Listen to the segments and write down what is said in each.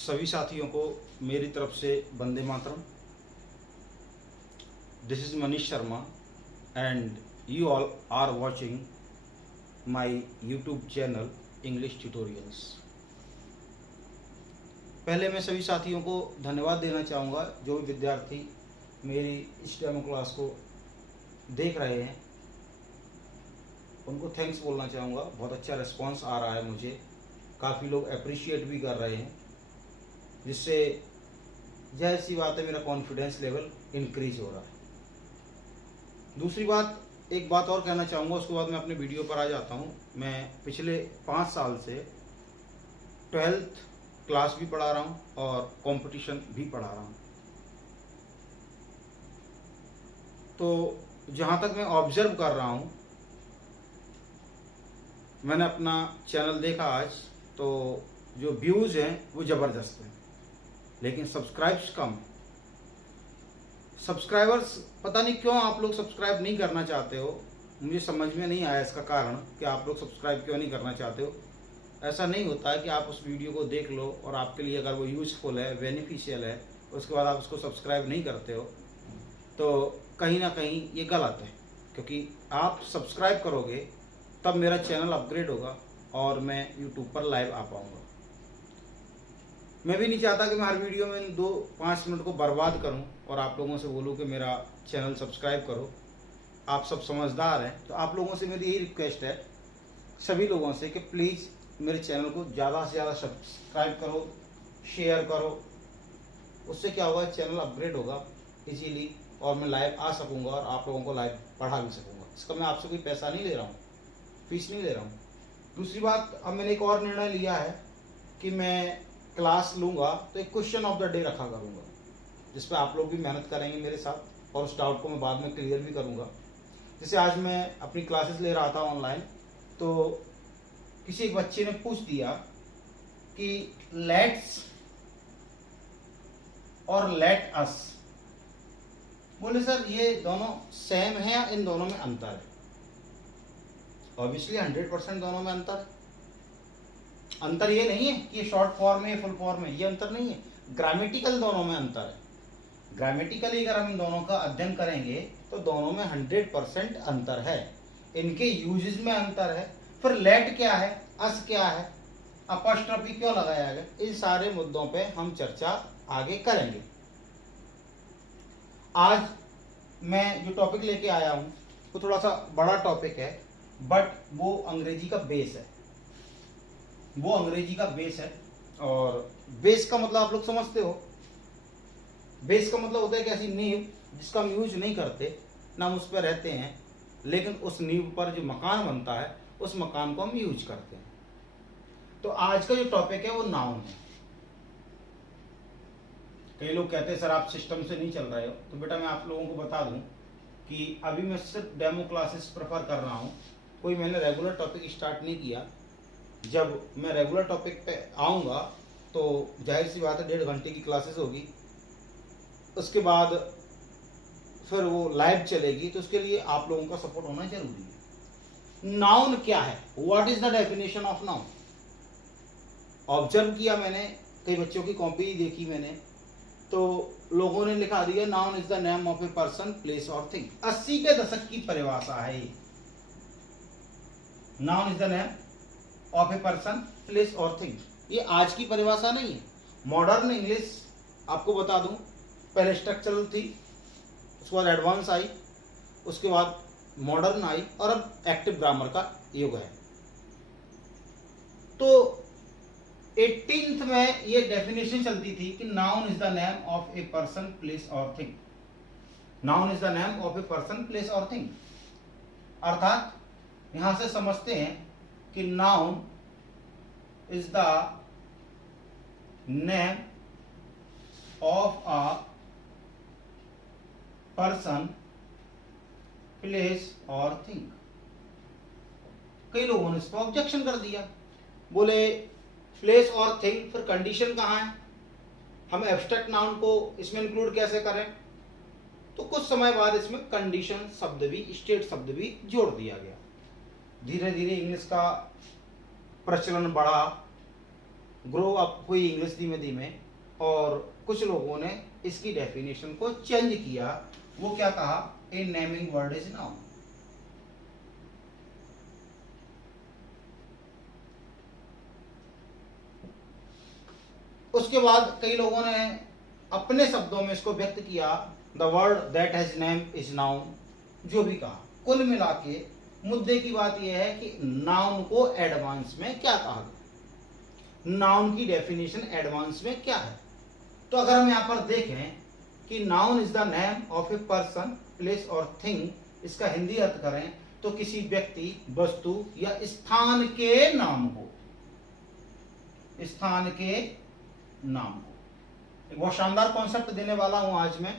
सभी साथियों को मेरी तरफ से वंदे मातरम। This is Manish Sharma and you all are watching my YouTube channel English tutorials. पहले मैं सभी साथियों को धन्यवाद देना चाहूँगा जो भी विद्यार्थी मेरी इस डेमो क्लास को देख रहे हैं, उनको थैंक्स बोलना चाहूँगा। बहुत अच्छा रिस्पांस आ रहा है मुझे, काफ़ी लोग अप्रिशिएट भी कर रहे हैं, जिससे जाहिर सी बात है मेरा कॉन्फिडेंस लेवल इंक्रीज हो रहा है। दूसरी बात, एक बात और कहना चाहूँगा, उसके बाद मैं अपने वीडियो पर आ जाता हूँ। मैं पिछले 5 साल से 12th क्लास भी पढ़ा रहा हूँ और कंपटीशन भी पढ़ा रहा हूँ। तो जहाँ तक मैं ऑब्जर्व कर रहा हूँ, मैंने अपना चैनल देखा आज, तो जो व्यूज़ हैं वो ज़बरदस्त हैं, लेकिन सब्सक्राइब्स कम हैं। सब्सक्राइबर्स पता नहीं क्यों आप लोग सब्सक्राइब नहीं करना चाहते हो, मुझे समझ में नहीं आया इसका कारण कि आप लोग सब्सक्राइब क्यों नहीं करना चाहते हो। ऐसा नहीं होता है कि आप उस वीडियो को देख लो और आपके लिए अगर वो यूज़फुल है, बेनिफिशियल है, उसके बाद आप उसको सब्सक्राइब नहीं करते हो, तो कहीं ना कहीं ये गलत है। क्योंकि आप सब्सक्राइब करोगे तब मेरा चैनल अपग्रेड होगा और मैं यूट्यूब पर लाइव आ पाऊँगा। मैं भी नहीं चाहता कि मैं हर वीडियो में 2-5 मिनट को बर्बाद करूं और आप लोगों से बोलूं कि मेरा चैनल सब्सक्राइब करो। आप सब समझदार हैं, तो आप लोगों से मेरी यही रिक्वेस्ट है, सभी लोगों से, कि प्लीज़ मेरे चैनल को ज़्यादा से ज़्यादा सब्सक्राइब करो, शेयर करो। उससे क्या होगा, चैनल अपग्रेड होगा इजीली और मैं लाइव आ सकूँगा और आप लोगों को लाइव पढ़ा भी सकूँगा। इसका मैं आपसे कोई पैसा नहीं ले रहा हूँ, फीस नहीं ले रहा हूँ। दूसरी बात, अब मैंने एक और निर्णय लिया है कि मैं क्लास लूँगा तो एक क्वेश्चन ऑफ द डे रखा करूँगा, जिस पर आप लोग भी मेहनत करेंगे मेरे साथ और उस डाउट को मैं बाद में क्लियर भी करूँगा। जैसे आज मैं अपनी क्लासेस ले रहा था ऑनलाइन, तो किसी एक बच्चे ने पूछ दिया कि लेट्स और लेट अस, बोले सर ये दोनों सेम है या इन दोनों में अंतर है? ऑब्वियसली 100% दोनों में अंतर है। अंतर ये नहीं है कि ये शॉर्ट फॉर्म है, फुल फॉर्म है, ये अंतर नहीं है। ग्रामेटिकल दोनों में अंतर है। ग्रामेटिकली अगर हम इन दोनों का अध्ययन करेंगे तो दोनों में 100% अंतर है। इनके यूजेस में अंतर है। फिर लेट क्या है, अस क्या है, अपॉस्ट्रोफी क्यों लगाया गया, इन सारे मुद्दों पे हम चर्चा आगे करेंगे। आज मैं जो टॉपिक लेके आया हूँ वो थोड़ा सा बड़ा टॉपिक है, बट वो अंग्रेजी का बेस है। वो अंग्रेजी का बेस है, और बेस का मतलब आप लोग समझते हो। बेस का मतलब होता है कि ऐसी नींव जिसका हम यूज नहीं करते, ना हम उस पर रहते हैं, लेकिन उस नींव पर जो मकान बनता है उस मकान को हम यूज करते हैं। तो आज का जो टॉपिक है वो नाउन है। कई लोग कहते हैं सर आप सिस्टम से नहीं चल रहे हो, तो बेटा मैं आप लोगों को बता दूं कि अभी मैं सिर्फ डेमो क्लासेस प्रेफर कर रहा हूँ। कोई मैंने रेगुलर टॉपिक स्टार्ट नहीं किया। जब मैं रेगुलर टॉपिक पे आऊँगा तो जाहिर सी बात है 1.5 घंटे की क्लासेस होगी, उसके बाद फिर वो लाइव चलेगी, तो उसके लिए आप लोगों का सपोर्ट होना जरूरी है। नाउन क्या है, what is the definition of noun? Observe किया मैंने, कई बच्चों की कॉपी देखी मैंने, तो लोगों ने लिखा दिया noun is the name of a person, place और थिंग। 80 के दशक की परिभाषा है ये। Noun is the name of a person, place और थिंग। ये आज की परिभाषा नहीं है। मॉडर्न इंग्लिश आपको बता दूं, पहले स्ट्रक्चरल थी, उसके बाद एडवांस आई, उसके बाद मॉडर्न आई, और अब एक्टिव ग्रामर का युग है। तो 18th में ये डेफिनेशन चलती थी कि noun is the name of a person, place और thing. Noun is the name of a person, place और थिंग। अर्थात यहां से समझते हैं कि noun is the name of a person, place और थिंग। कई लोगों ने इस पर ऑब्जेक्शन कर दिया, बोले प्लेस और थिंग, फिर कंडीशन कहाँ है, हम एब्स्ट्रैक्ट नाउन को इसमें इंक्लूड कैसे करें? तो कुछ समय बाद इसमें कंडीशन शब्द भी, स्टेट शब्द भी जोड़ दिया गया। धीरे धीरे इंग्लिश का प्रचलन बढ़ा, ग्रो अप हुई इंग्लिश धीमे धीमे, और कुछ लोगों ने इसकी डेफिनेशन को चेंज किया। वो क्या कहा, ए नेमिंग वर्ड इज नाउन। उसके बाद कई लोगों ने अपने शब्दों में इसको व्यक्त किया, the word that has name is noun. जो भी कहा, कुल मिला के मुद्दे की बात यह है कि नाउन को एडवांस में क्या कहा गया, नाउन की डेफिनेशन एडवांस में क्या है। तो अगर हम यहां पर देखें कि noun is the name of a person, place और थिंग, इसका हिंदी अर्थ करें तो किसी व्यक्ति, वस्तु या स्थान के नाम को, स्थान के नाम को। एक बहुत शानदार कॉन्सेप्ट देने वाला हूं आज मैं,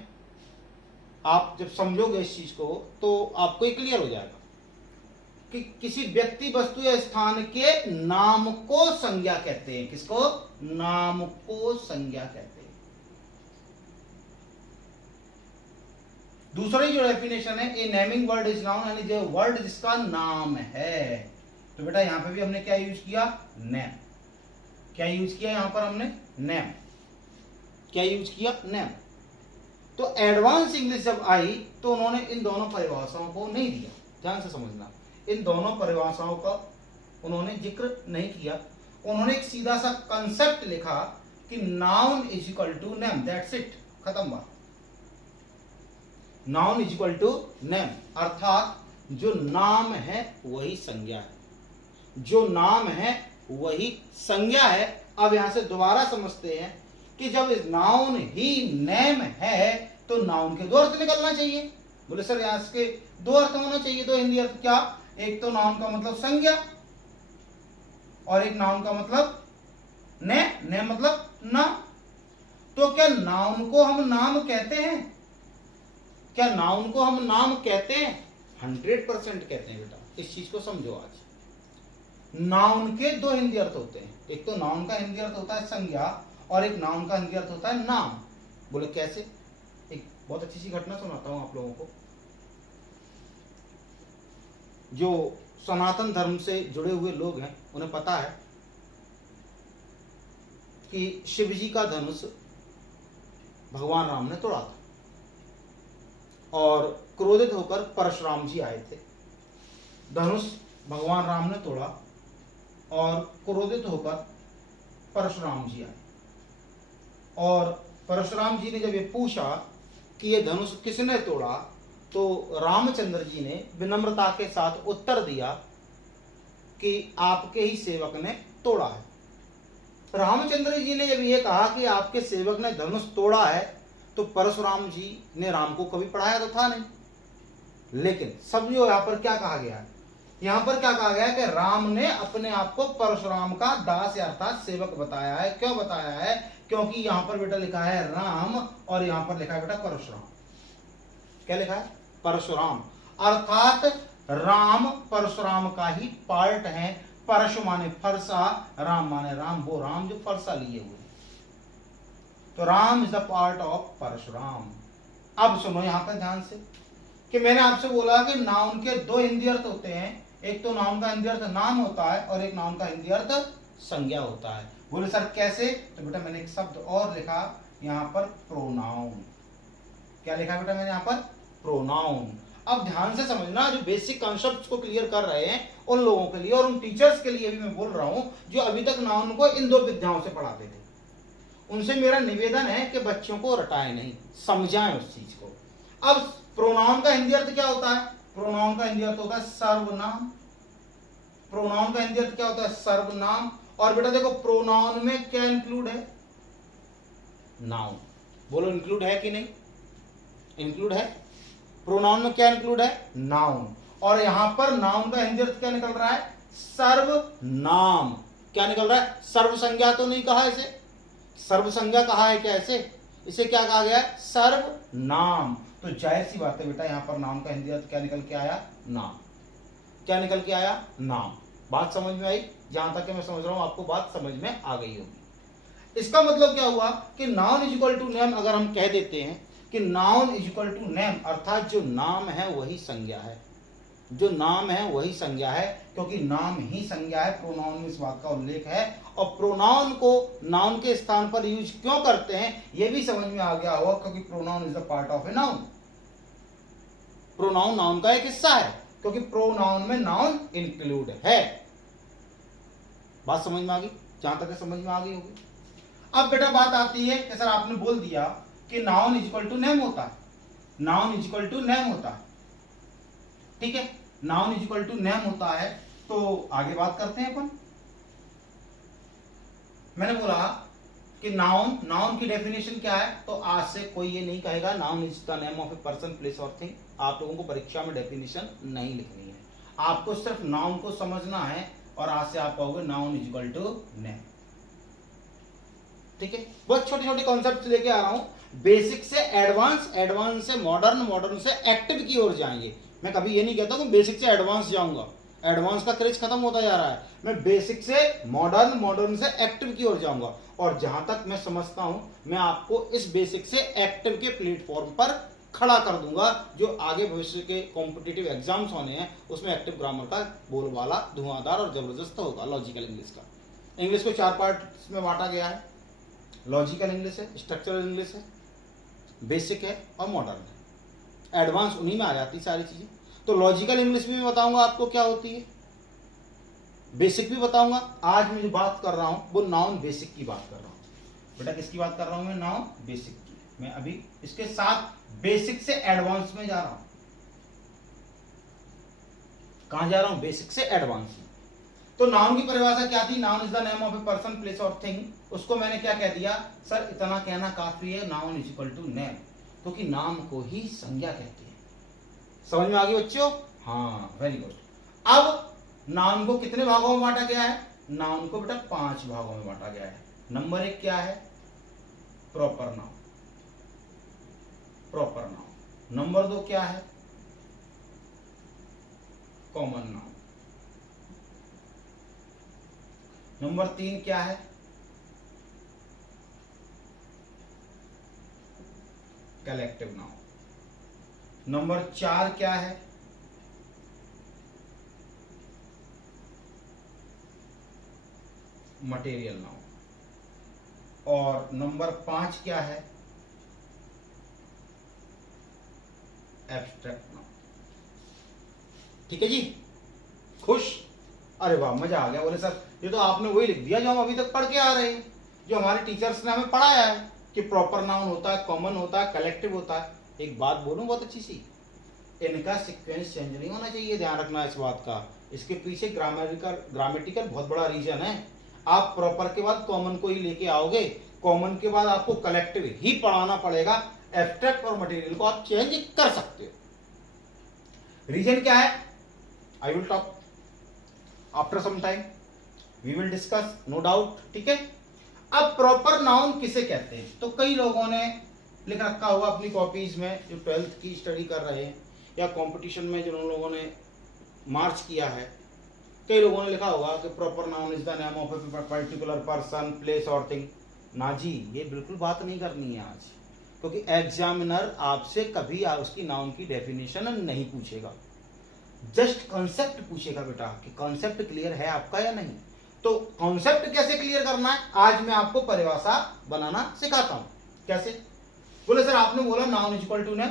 आप जब समझोगे इस चीज को तो आपको ये क्लियर हो जाएगा कि किसी व्यक्ति, वस्तु या स्थान के नाम को संज्ञा कहते हैं। किसको, नाम को संज्ञा कहते हैं। दूसरी जो डेफिनेशन है, ए नेमिंग वर्ड इज नाउन, यानी जो वर्ड जिसका नाम है। तो बेटा यहां पे भी हमने क्या यूज किया, नेम। क्या यूज किया यहां पर हमने, नेम। क्या यूज किया, नेम। तो एडवांस इंग्लिश जब आई तो उन्होंने इन दोनों परिभाषाओं को नहीं दिया, ध्यान से समझना, इन दोनों परिभाषाओं का उन्होंने जिक्र नहीं किया। उन्होंने एक सीधा सा कंसेप्ट लिखा कि noun is equal to name, that's it, खत्म बात। Noun is equal to name, अर्थात जो नाम है वही संज्ञा है, जो नाम है वही संज्ञा है। अब यहां से दोबारा समझते हैं कि जब नाउन ही नेम है तो नाउन के दो अर्थ निकलना चाहिए। बोले सर यहां के दो अर्थ होना चाहिए, दो हिंदी अर्थ। क्या, एक तो नाउन का मतलब संज्ञा और एक नाउन का मतलब ने मतलब नाम। तो क्या नाउन को हम नाम कहते हैं, क्या नाउन को हम नाम कहते हैं? 100% कहते हैं बेटा, इस चीज को समझो। आज नाउन के दो हिंदी अर्थ होते हैं, एक तो नाउन का हिंदी अर्थ होता है संज्ञा और एक नाउन का हिंदी अर्थ होता है नाम। बोले कैसे? एक बहुत अच्छी सी घटना सुनाता हूं आप लोगों को। जो सनातन धर्म से जुड़े हुए लोग हैं उन्हें पता है कि शिव जी का धनुष भगवान राम ने तोड़ा था और क्रोधित होकर परशुराम जी आए थे। धनुष भगवान राम ने तोड़ा और क्रोधित होकर परशुराम जी आए, और परशुराम जी ने जब ये पूछा कि ये धनुष किसने तोड़ा, तो रामचंद्र जी ने विनम्रता के साथ उत्तर दिया कि आपके ही सेवक ने तोड़ा है। रामचंद्र जी ने जब ये कहा कि आपके सेवक ने धनुष तोड़ा है, तो परशुराम जी ने राम को कभी पढ़ाया तो था नहीं, लेकिन समझो यहाँ पर क्या कहा गया है। यहाँ पर क्या कहा गया है कि राम ने अपने आप को परशुराम का दास अर्थात सेवक बताया है। क्यों बताया है? क्योंकि यहाँ पर बेटा लिखा है राम और यहाँ पर लिखा है बेटा परशुराम। क्या लिखा है? परशुराम, अर्थात राम परशुराम का ही पार्ट है। परशु माने फरसा, राम माने राम, वो राम जो फरसा लिए हुए। तो Ram is the part of Parshuram. अब सुनो यहां पर ध्यान से कि मैंने आपसे बोला कि नाउन के दो हिंदी अर्थ होते हैं, एक तो नाउन का हिंदी अर्थ नाम होता है और एक नाउन का हिंदी अर्थ संज्ञा होता है। बोले सर कैसे? तो बेटा मैंने एक शब्द और लिखा यहाँ पर, प्रोनाउन। क्या लिखा बेटा मैंने यहाँ पर? प्रोनाउन। अब ध्यान से समझना, जो बेसिक कॉन्सेप्ट्स को क्लियर कर रहे हैं उन लोगों के लिए और उन टीचर्स के लिए भी मैं बोल रहा हूं जो अभी तक नाउन को इन दो विद्याओं से पढ़ाते थे। उनसे मेरा निवेदन है कि बच्चों को रटाएं नहीं, समझाएं उस चीज को। अब प्रोनाउन का हिंदी अर्थ क्या होता है? प्रोनाउन का हिंदी अर्थ होता है सर्वनाम। प्रोनाउन का हिंदी अर्थ क्या होता है? सर्वनाम। और बेटा देखो प्रोनाउन में क्या इंक्लूड है? नाउन। बोलो इंक्लूड है कि नहीं? इंक्लूड है। प्रोनाउन में क्या इंक्लूड है? नाउन। और यहां पर नाउन का हिंदी अर्थ क्या निकल रहा है? सर्वनाम। क्या निकल रहा है? सर्व संज्ञा तो नहीं कहा इसे, सर्व संज्ञा कहा है क्या इसे? इसे क्या कहा गया है? सर्वनाम। तो जाहिर सी बात है बेटा यहाँ पर नाम का हिंदी अर्थ क्या निकल के आया? नाम। क्या निकल के आया? नाम। बात समझ में आई? जहां तक कि मैं समझ रहा हूं आपको बात समझ में आ गई होगी। इसका मतलब क्या हुआ कि noun is equal to name अगर हम कह देते हैं कि noun is equal to name, अर्थात जो नाम है वही संज्ञा है। जो नाम है वही संज्ञा है, क्योंकि नाम ही संज्ञा है। प्रोनाउन में इस बात का उल्लेख है। और प्रोनाउन को नाउन के स्थान पर यूज क्यों करते हैं ये भी समझ में आ गया होगा, क्योंकि pronoun is the part of a noun. Pronoun noun का एक हिस्सा है, क्योंकि प्रोनाउन में नाउन इंक्लूड है। बात समझ में आ गई? जहां तक समझ में आ गई होगी। अब बेटा बात आती है कि सर आपने बोल दिया कि noun is equal to name होता है, noun is equal to name होता है, ठीक है, noun is equal to name होता है। तो आगे बात करते हैं अपन। मैंने बोला कि नाउन, नाउन की डेफिनेशन क्या है, तो आज से कोई ये नहीं कहेगा noun is the name of a person, place और थिंग। आप लोगों को परीक्षा में डेफिनेशन नहीं लिखनी है, आपको सिर्फ नाउन को समझना है और आज से आप कहोगे noun is equal to name, ठीक है। बहुत छोटे छोटे कॉन्सेप्ट लेके आ रहा हूं, बेसिक से एडवांस, एडवांस से मॉडर्न, मॉडर्न से एक्टिव की ओर जाएंगे। मैं कभी ये नहीं कहता कि बेसिक से एडवांस जाऊंगा, एडवांस का क्रेज खत्म होता जा रहा है। मैं बेसिक से मॉडर्न, मॉडर्न से एक्टिव की ओर जाऊंगा। और जहां तक मैं समझता हूं मैं आपको इस बेसिक से एक्टिव के प्लेटफॉर्म पर खड़ा कर दूंगा, जो आगे भविष्य के कॉम्पिटिटिव एग्जाम्स होने हैं उसमें एक्टिव ग्रामर का बोलबाला धुआंधार और जबरदस्त होगा। लॉजिकल इंग्लिश का, इंग्लिश को 4 पार्ट्स में बांटा गया है। लॉजिकल इंग्लिश है, स्ट्रक्चरल इंग्लिश है, बेसिक है और मॉडर्न है। एडवांस उन्हीं में आ जाती सारी चीजें। तो लॉजिकल इंग्लिश भी मैं बताऊंगा आपको क्या होती है, बेसिक भी बताऊंगा। आज मैं जो बात कर रहा हूं वो नाउन बेसिक की बात कर रहा हूं। बेटा किसकी बात कर रहा हूं मैं? नाउन बेसिक की। मैं अभी इसके साथ बेसिक से एडवांस में जा रहा हूं। कहां जा रहा हूं? बेसिक से एडवांस में। तो नाउन की परिभाषा क्या थी? Noun is the name of a person, place और थिंग। उसको मैंने क्या कह दिया? सर इतना कहना काफी है, noun is equal to name, क्योंकि नाम को ही संज्ञा कहते हैं। समझ में आ गई बच्चों? हाँ, वेरी गुड। अब नाउन को कितने भागों में बांटा गया है? नाउन को बेटा 5 भागों में बांटा गया है। नंबर 1 क्या है? Proper noun, proper noun. Number 2 क्या है? Common noun. नंबर 3 क्या है? Collective noun. नंबर 4 क्या है? Material noun. और नंबर 5 क्या है? Abstract noun. ठीक है जी, खुश? अरे वाह, मजा आ गया। बोले सर ये तो आपने वही लिख दिया जो हम अभी तक पढ़ के आ रहे हैं, जो हमारे टीचर्स ने हमें पढ़ाया है कि प्रॉपर नाउन होता है, कॉमन होता है, कलेक्टिव होता है। एक बात बोलूं बहुत अच्छी सी, इनका सीक्वेंस चेंज नहीं होना चाहिए, ध्यान रखना इस बात का। इसके पीछे ग्रामेटिकल बहुत बड़ा रीजन है। आप प्रॉपर के बाद कॉमन को ही लेके आओगे, कॉमन के बाद आपको कलेक्टिव ही पढ़ाना पड़ेगा। एब्स्ट्रैक्ट और मटेरियल को आप चेंज कर सकते हो। रीजन क्या है? I will talk after some time, we will discuss, no doubt, ठीक है। अब प्रॉपर नाउन किसे कहते हैं? तो कई लोगों ने लिख रखा हुआ अपनी कॉपीज में, जो 12th की स्टडी कर रहे हैं या कंपटीशन में जिन लोगों ने मार्च किया है, कई लोगों ने लिखा होगा कि proper noun is the name of a particular person, place और थिंग। ना जी, ये बिल्कुल बात नहीं करनी है आज, क्योंकि एग्जामिनर आपसे कभी उसकी नाउन की डेफिनेशन नहीं पूछेगा, जस्ट कॉन्सेप्ट पूछेगा बेटा कि कॉन्सेप्ट क्लियर है आपका या नहीं। तो कॉन्सेप्ट कैसे क्लियर करना है, आज मैं आपको परिभाषा बनाना सिखाता हूं। कैसे? बोले सर आपने बोला noun is equal to name,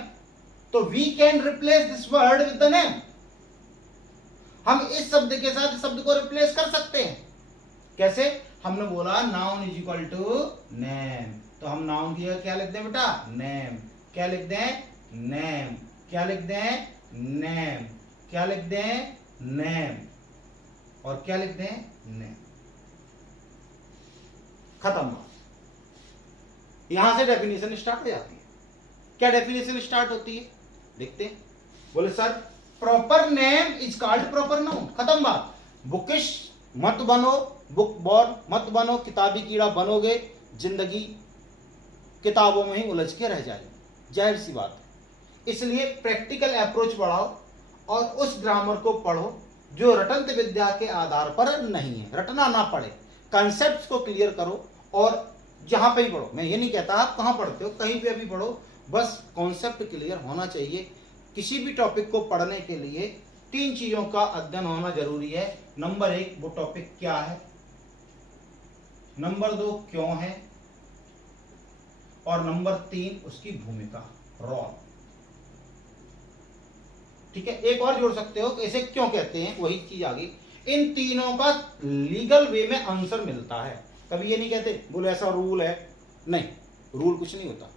तो we can replace this word with the name. हम इस शब्द के साथ इस शब्द को रिप्लेस कर सकते हैं। कैसे? हमने बोला noun is equal to name, तो हम नाउन की जगह क्या लिख दें बेटा? नेम। क्या लिख दें? नेम। क्या लिख दें? नेम। क्या लिख दें? नेम। और क्या लिख दें? नेम। खत्म बात। यहां से डेफिनेशन स्टार्ट हो जाती है। क्या डेफिनेशन स्टार्ट होती है देखते हैं। बोले sir proper name is called proper noun, खत्म बात। बुकिश मत बनो, बुक बॉर्न मत बनो, किताबी कीड़ा बनोगे, जिंदगी किताबों में ही उलझ के रह जाएगी, जाहिर सी बात है। इसलिए प्रैक्टिकल अप्रोच बढ़ाओ और उस ग्रामर को पढ़ो जो रटंत विद्या के आधार पर नहीं है, रटना ना पड़े। कॉन्सेप्ट्स को क्लियर करो और जहां पे ही पढ़ो, मैं ये नहीं कहता आप कहां पढ़ते हो, कहीं पे भी पढ़ो, बस कॉन्सेप्ट क्लियर होना चाहिए। किसी भी टॉपिक को पढ़ने के लिए 3 चीजों का अध्ययन होना जरूरी है। नंबर 1 वो टॉपिक क्या है, नंबर 2 क्यों है, और नंबर 3 उसकी भूमिका, रोल। ठीक है, एक और जोड़ सकते हो कि इसे क्यों कहते हैं, वही चीज आ गई। इन तीनों का लीगल वे में आंसर मिलता है। कभी ये नहीं कहते बोले ऐसा रूल है, नहीं, रूल कुछ नहीं होता।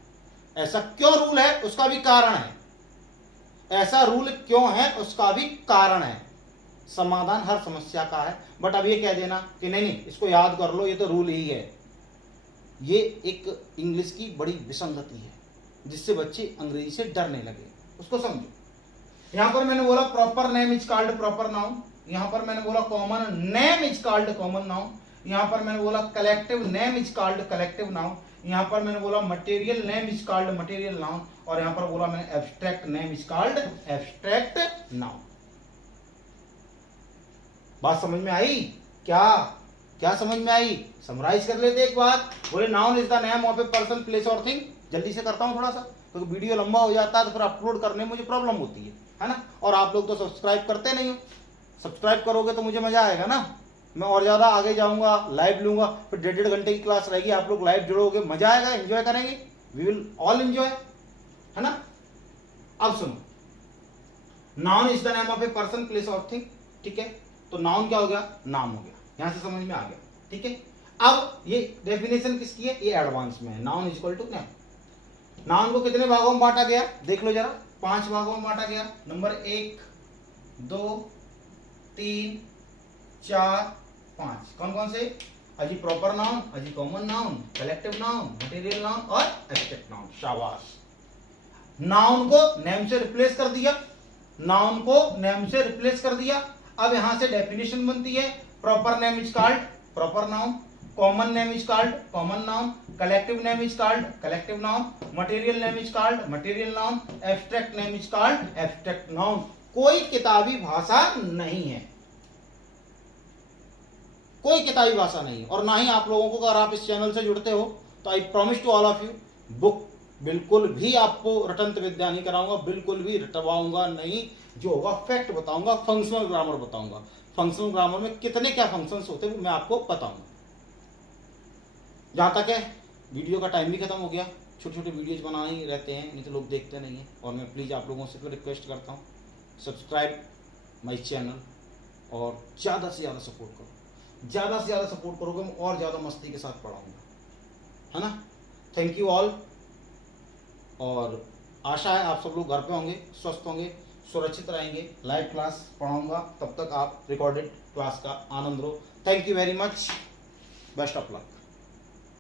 ऐसा क्यों रूल है उसका भी कारण है, ऐसा रूल क्यों है उसका भी कारण है। समाधान हर समस्या का है, बट अब ये कह देना कि नहीं नहीं इसको याद कर लो, ये तो रूल ही है, ये एक इंग्लिश की बड़ी विसंगति है जिससे बच्चे अंग्रेजी से डरने लगे। उसको समझो। यहां पर मैंने बोला proper name is called proper noun, यहां पर मैंने बोला common name is called common noun, यहां पर मैंने बोला collective name is called collective noun, यहां पर मैंने बोला material name is called material noun, और यहां पर बोला मैंने abstract name is called abstract noun. बात समझ में आई? क्या क्या समझ में आई? समराइज कर लेते एक बार। बोले noun is the name of a person place और थिंग। जल्दी से करता हूं थोड़ा सा, क्योंकि तो वीडियो लंबा हो जाता है तो फिर अपलोड करने में मुझे प्रॉब्लम होती है ना। और आप लोग तो सब्सक्राइब करते नहीं हो, सब्सक्राइब करोगे तो मुझे मजा आएगा ना, मैं और ज्यादा आगे जाऊंगा, लाइव लूंगा, फिर 1.5 घंटे की क्लास रहेगी, आप लोग लाइव जुड़ोगे, मजा आएगा, एंजॉय करेंगे, वी विल ऑल एंजॉय, है ना। अब सुनो, noun is the name of a person place और थिंग। ठीक है, तो नाउन क्या हो गया, नाम हो गया, यहां से समझ में आ गया। ठीक है, अब ये डेफिनेशन किसकी है, ये एडवांस में है, noun is equal to name. Noun को कितने भागों में बांटा गया, देख लो जरा, 5 भागों में बांटा गया। नंबर 1 2 3 4 5, कौन कौन से, अजी प्रॉपर नाउन, अजी common noun, collective noun, material noun और एब्स्ट्रैक्ट नाउन। शाबाश, नाउन को नेम से रिप्लेस कर दिया, नाउन को नेम से रिप्लेस कर दिया। अब यहां से डेफिनेशन बनती है, proper name is called proper noun, common name is called common noun, collective name is called collective noun, material name is called material noun, abstract name is called abstract noun. कोई किताबी भाषा नहीं है, कोई किताबी भाषा नहीं है। और ना ही आप लोगों को, अगर आप इस चैनल से जुड़ते हो तो I promise to all of you, book बिल्कुल भी आपको रटंत विद्या नहीं कराऊंगा, बिल्कुल भी रटवाऊंगा नहीं। जो होगा फैक्ट बताऊंगा, फंक्शनल ग्रामर बताऊंगा, फंक्शनल ग्रामर में कितने क्या फंक्शंस होते हैं मैं आपको बताऊंगा। जहां तक है वीडियो का टाइम भी खत्म हो गया, छोटे छोटे वीडियोज बनाने ही रहते हैं, नहीं तो लोग देखते नहीं है। और मैं प्लीज़ आप लोगों से फिर रिक्वेस्ट करता हूँ, सब्सक्राइब माई चैनल और ज़्यादा से ज़्यादा सपोर्ट करो, ज़्यादा से ज़्यादा सपोर्ट करोगे मैं और ज़्यादा मस्ती के साथ पढ़ाऊँगा, है ना। थैंक यू ऑल, और आशा है आप सब लोग घर पे होंगे, स्वस्थ होंगे, सुरक्षित रहेंगे। लाइव क्लास पढ़ाऊँगा, तब तक आप रिकॉर्डेड क्लास का आनंद लो। Thank you very much, best of luck.